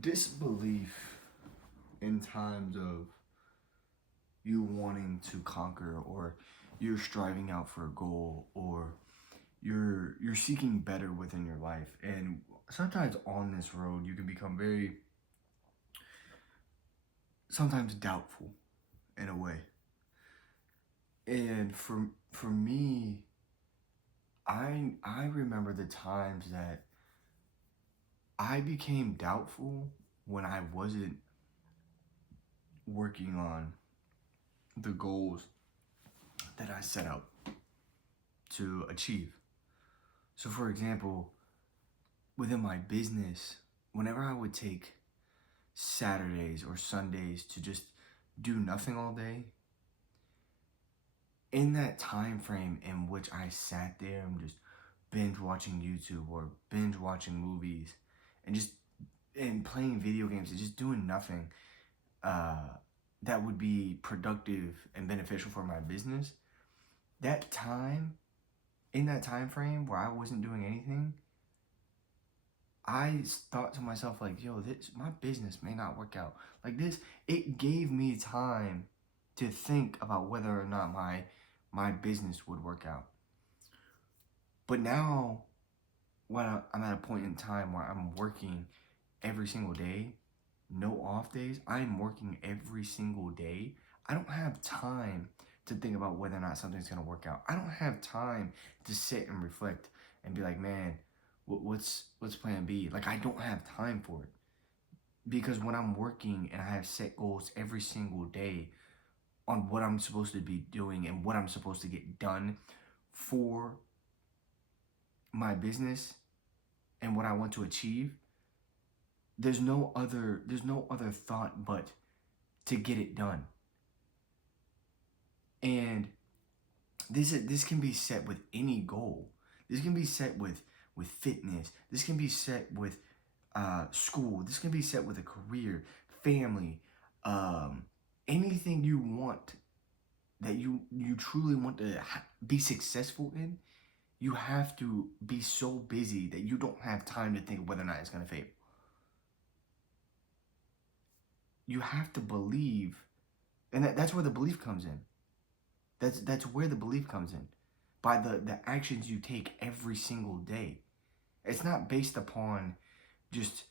Disbelief in times of you wanting to conquer, or you're striving out for a goal, or you're seeking better within your life. And sometimes on this road you can become very sometimes doubtful in a way. And for me, I remember the times that I became doubtful when I wasn't working on the goals that I set out to achieve. So, for example, within my business, whenever I would take Saturdays or Sundays to just do nothing all day, in that time frame in which I sat there and just binge watching YouTube or binge watching movies and just and playing video games and just doing nothing uh, that would be productive and beneficial for my business, that time, in that time frame where I wasn't doing anything, I thought to myself, like, yo, this, my business may not work out. Like this, it gave me time to think about whether or not my business would work out. But now, when I'm at a point in time where I'm working every single day, no off days, I'm working every single day. I don't have time to think about whether or not something's gonna work out. I don't have time to sit and reflect and be like, man, what's plan B? Like, I don't have time for it. Because when I'm working and I have set goals every single day on what I'm supposed to be doing and what I'm supposed to get done for my business and what I want to achieve, there's no other thought but to get it done. And this can be set with any goal. This can be set with fitness. This can be set with school. This can be set with a career, family, anything you want that you truly want to be successful in. You have to be so busy that you don't have time to think whether or not it's gonna fail. You have to believe, and that's where the belief comes in. That's where the belief comes in, by the actions you take every single day. It's not based upon just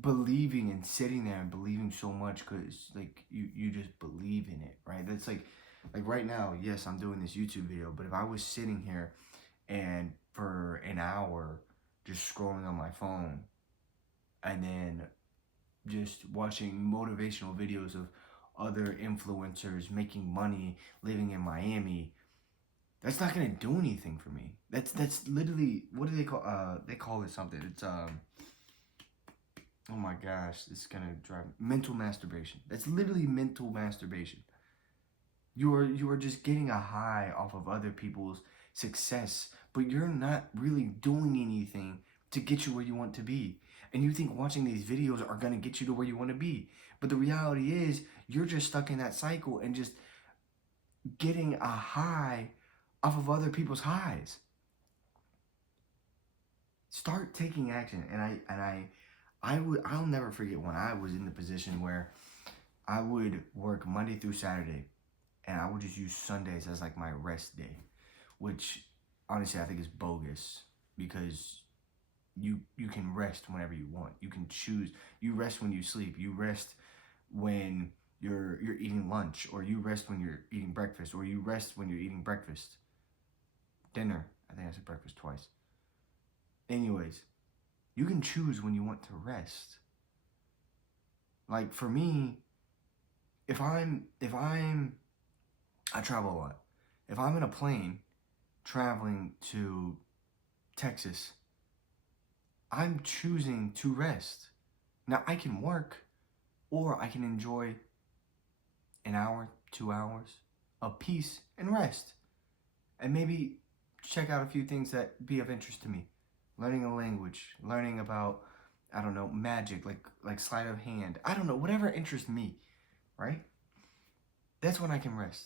believing and sitting there and believing so much because like you just believe in it, right? That's like right now, yes, I'm doing this YouTube video, but if I was sitting here and for an hour just scrolling on my phone and then just watching motivational videos of other influencers making money living in Miami, that's not gonna do anything for me. That's literally, what do they call it something. It's oh my gosh, this is gonna drive mental masturbation. That's literally mental masturbation. You are just getting a high off of other people's success, but you're not really doing anything to get you where you want to be. And you think watching these videos are gonna get you to where you want to be. But the reality is you're just stuck in that cycle and just getting a high off of other people's highs. Start taking action. I'll never forget when I was in the position where I would work Monday through Saturday and I would just use Sundays as like my rest day, which honestly I think is bogus because you can rest whenever you want. You can choose. You rest when you sleep. You rest when you're eating lunch, or you rest when you're eating breakfast, or you rest when you're eating breakfast. Dinner. I think I said breakfast twice. Anyways, you can choose when you want to rest. Like for me, if I travel a lot. If I'm in a plane traveling to Texas, I'm choosing to rest. Now I can work or I can enjoy an hour, 2 hours of peace and rest. And maybe check out a few things that be of interest to me. Learning a language, learning about, I don't know, magic, like sleight of hand. I don't know, whatever interests me, right? That's when I can rest.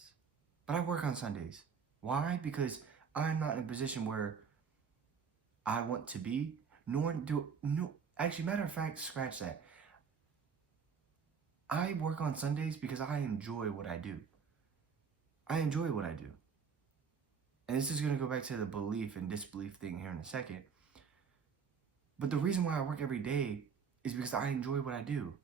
But I work on Sundays. Why? Because I'm not in a position where I want to be, nor do no Actually, matter of fact, scratch that. I work on Sundays because I enjoy what I do. I enjoy what I do. And this is going to go back to the belief and disbelief thing here in a second. But the reason why I work every day is because I enjoy what I do.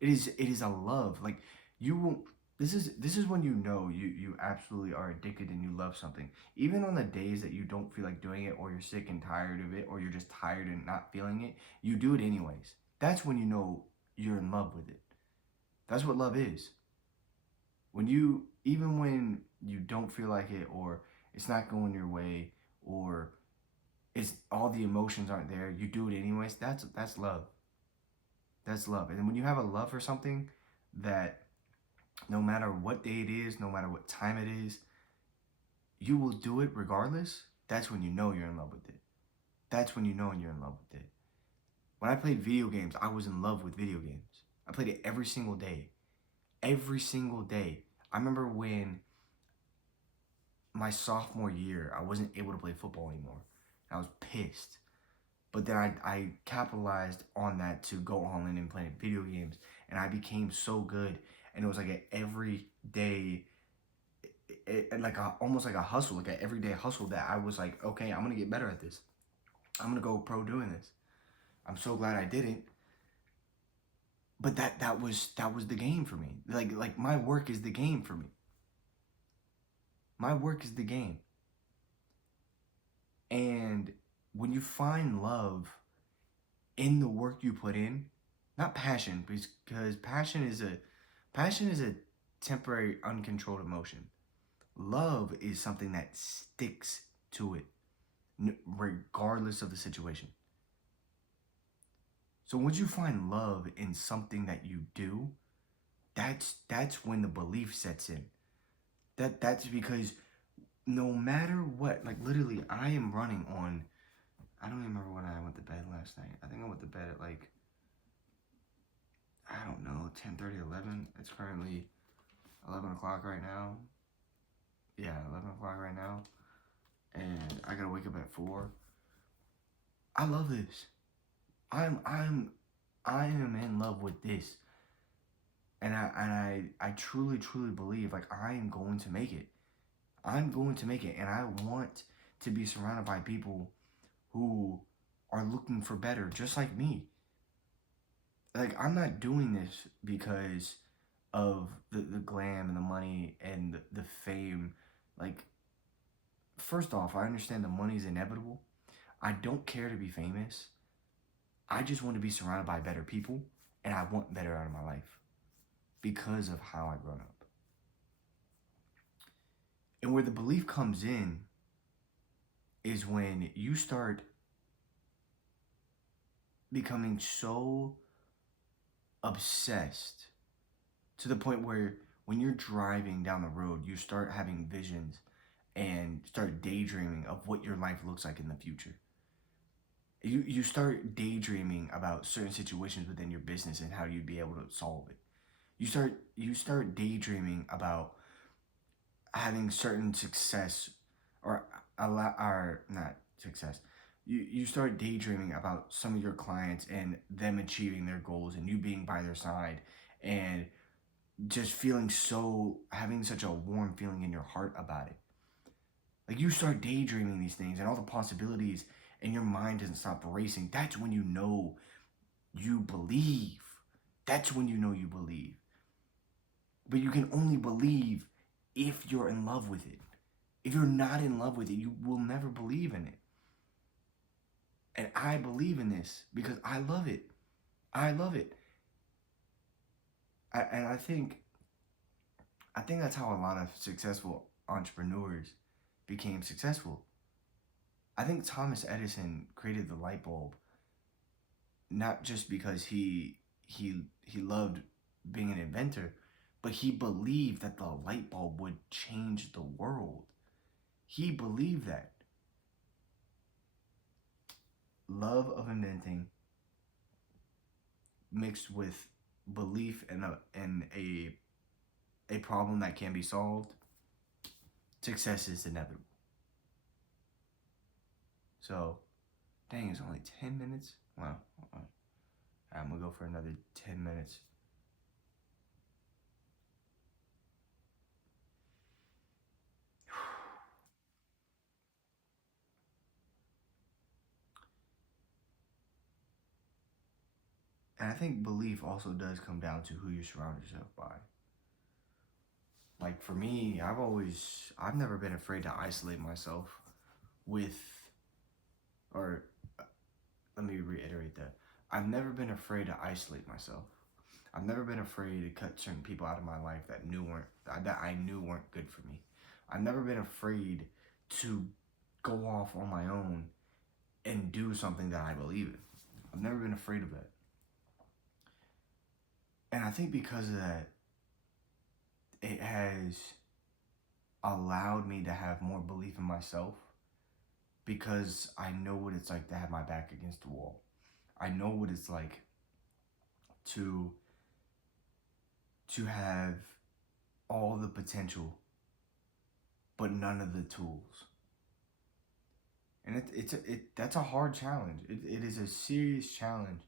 It is a love. Like you won't this is when you know you absolutely are addicted and you love something. Even on the days that you don't feel like doing it, or you're sick and tired of it, or you're just tired and not feeling it, you do it anyways. That's when you know you're in love with it. That's what love is. Even when you don't feel like it, or it's not going your way, or it's all the emotions aren't there, you do it anyways. That's love. That's love. And when you have a love for something that no matter what day it is, no matter what time it is, you will do it regardless, that's when you know you're in love with it. That's when you know you're in love with it. When I played video games, I was in love with video games. I played it every single day. Every single day. I remember when my sophomore year, I wasn't able to play football anymore. I was pissed. But then I capitalized on that to go all in and play video games. And I became so good. And it was like an everyday, almost like a hustle, like an everyday hustle that I was like, okay, I'm going to get better at this. I'm going to go pro doing this. I'm so glad I didn't. But that was the game for me. Like my work is the game for me. My work is the game. And when you find love in the work you put in, not passion, because passion is a temporary uncontrolled emotion. Love is something that sticks to it regardless of the situation. So once you find love in something that you do, that's when the belief sets in. That's because no matter what, like literally I am running on, I don't even remember when I went to bed last night. I think I went to bed at like, I don't know, 10:30, 11. It's currently 11 o'clock right now. Yeah, 11 o'clock right now. And I gotta wake up at 4. I love this. I am in love with this. And I truly, truly believe like I am going to make it. I'm going to make it. And I want to be surrounded by people who are looking for better, just like me. Like I'm not doing this because of the glam and the money and the fame. Like, first off, I understand the money's inevitable. I don't care to be famous. I just want to be surrounded by better people, and I want better out of my life because of how I've grown up. And where the belief comes in is when you start becoming so obsessed to the point where when you're driving down the road, you start having visions and start daydreaming of what your life looks like in the future. You start daydreaming about certain situations within your business and how you'd be able to solve it. You start daydreaming about having certain success, or a lot, or not success. You start daydreaming about some of your clients and them achieving their goals and you being by their side, and just having such a warm feeling in your heart about it. Like you start daydreaming these things and all the possibilities, and your mind doesn't stop racing. That's when you know you believe. That's when you know you believe. But you can only believe if you're in love with it. If you're not in love with it, you will never believe in it. And I believe in this because I love it. I love it. And I think that's how a lot of successful entrepreneurs became successful. I think Thomas Edison created the light bulb not just because he loved being an inventor, but he believed that the light bulb would change the world. He believed that. Love of inventing mixed with belief in a problem that can be solved, success is inevitable. So, dang, it's only 10 minutes? Wow. I'm gonna go for another 10 minutes. And I think belief also does come down to who you surround yourself by. Like for me, I've never been afraid to isolate myself with, or let me reiterate that. I've never been afraid to isolate myself. I've never been afraid to cut certain people out of my life that I knew weren't good for me. I've never been afraid to go off on my own and do something that I believe in. I've never been afraid of that. And I think because of that, it has allowed me to have more belief in myself because I know what it's like to have my back against the wall. I know what it's like to have all the potential but none of the tools. And that's a hard challenge. It is a serious challenge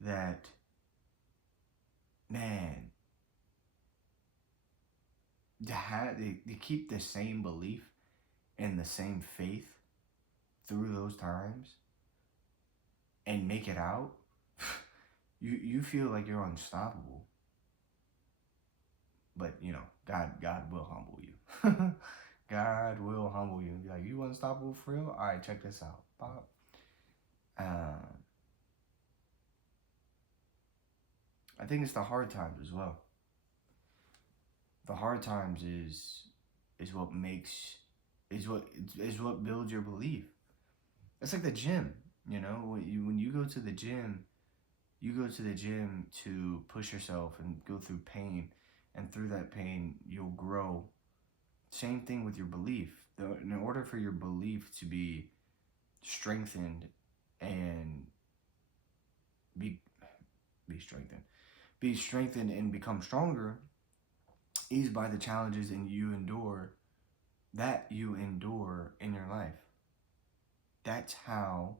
that, man, to keep the same belief and the same faith through those times and make it out, you feel like you're unstoppable. But you know, God will humble you. God will humble you and be like, you unstoppable for real? All right, check this out. Pop. I think it's the hard times as well. The hard times is what makes is what builds your belief. It's like the gym, you know. When you go to the gym, you go to the gym to push yourself and go through pain, and through that pain you'll grow. Same thing with your belief. In order for your belief to be strengthened and be strengthened and become stronger is by the challenges that you endure in your life. That's how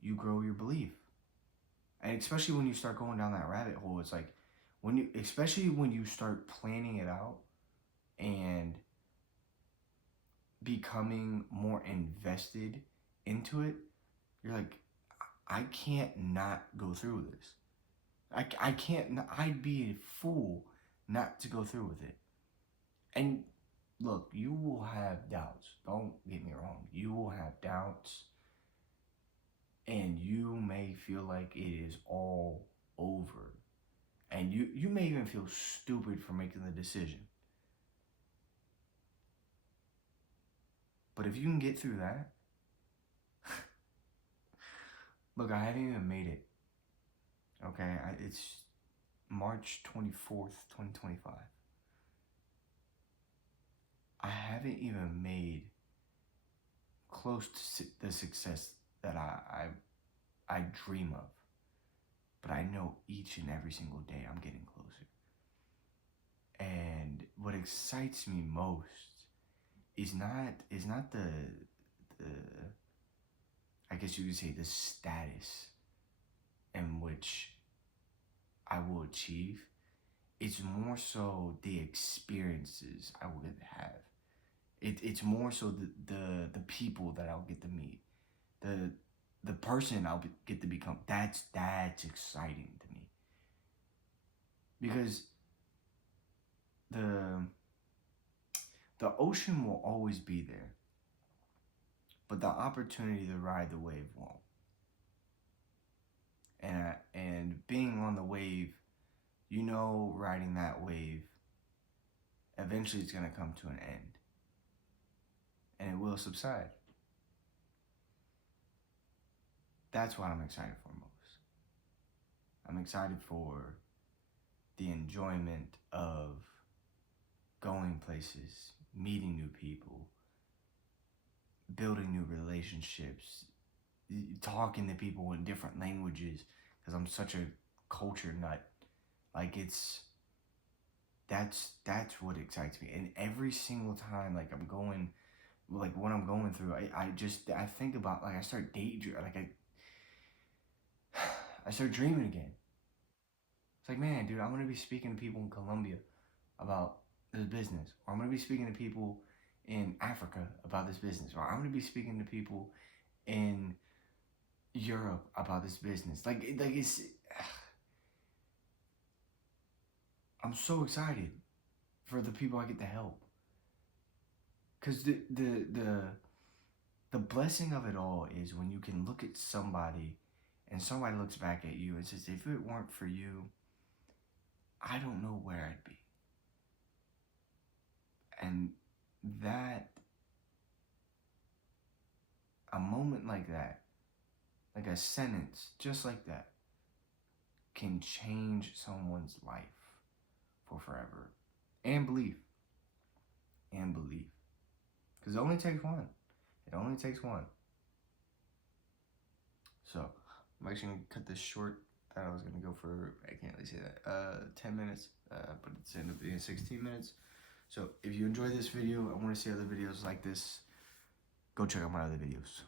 you grow your belief. And especially when you start going down that rabbit hole, it's like especially when you start planning it out and becoming more invested into it, you're like, I can't not go through this. I can't, I'd be a fool not to go through with it. And look, you will have doubts. Don't get me wrong. You will have doubts. And you may feel like it is all over. And you may even feel stupid for making the decision. But if you can get through that, look, I haven't even made it. Okay, it's March 24th, 2025. I haven't even made close to the success that I dream of. But I know each and every single day I'm getting closer. And what excites me most is not the I guess you could say the status in which I will achieve. It's more so the experiences I will have. It's more so the people that I'll get to meet, the person I'll get to become. That's exciting to me, because the ocean will always be there, but the opportunity to ride the wave won't. And being on the wave, you know, riding that wave, eventually it's gonna come to an end, and it will subside. That's what I'm excited for most. I'm excited for the enjoyment of going places, meeting new people, building new relationships, talking to people in different languages, because I'm such a culture nut. Like that's what excites me. And every single time, like I'm going, like what I'm going through, I think about, like I start daydreaming, like I start dreaming again. It's like, man, dude, I'm going to be speaking to people in Colombia about this business. Or I'm going to be speaking to people in Africa about this business. Or I'm going to be speaking to people in Europe about this business. Like it's... I'm so excited for the people I get to help. Because the blessing of it all is when you can look at somebody and somebody looks back at you and says, if it weren't for you, I don't know where I'd be. And that, a moment like that, like a sentence just like that, can change someone's life for forever. And belief. And belief. Because it only takes one. It only takes one. So, I'm actually going to cut this short. I thought I was going to go for, I can't really say that, 10 minutes, but it's ended up being 16 minutes. So, if you enjoyed this video, I want to see other videos like this, go check out my other videos.